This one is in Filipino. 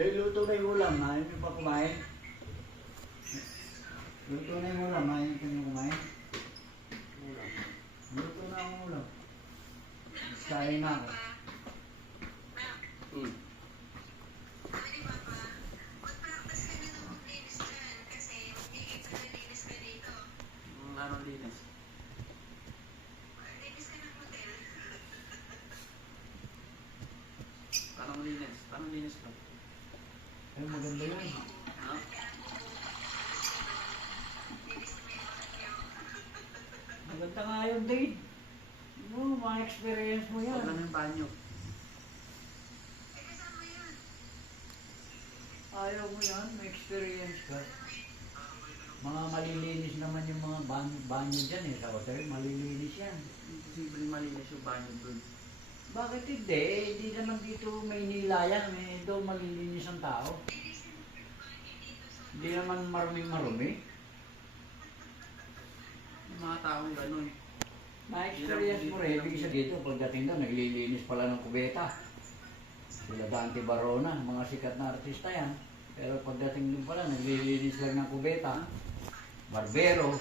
Dahil luto na yung ulam, ayaw nyo pa kumain? Luto na yung ulam, ayaw nyo kumain? Luto na ang ulam. Kain na ako. Anong linis? Anong linis? Anong linis ba? Ay, maganda yun. Ha? Maganda nga yun, Dave. Mga experience mo Huwag yan. lang yung banyo. Ayaw mo yan, may experience ka. Mga malilinis naman yung mga banyo dyan sa hotel, malilinis yan. Imposibleng malinis yung banyo dun. Bakit hindi? Hindi naman dito Maynila yan, doon malilinis ang tao. Hindi naman marumi-marumi. Yung mga taong ganun. Ma-experience mo rin, ibig sabihin dito, pagdating doon, naglilinis pala ng kubeta. Sila Dante Barona, mga sikat na artista yan. Pero pagdating doon pala, naglilinis lang ng kubeta. Barbero,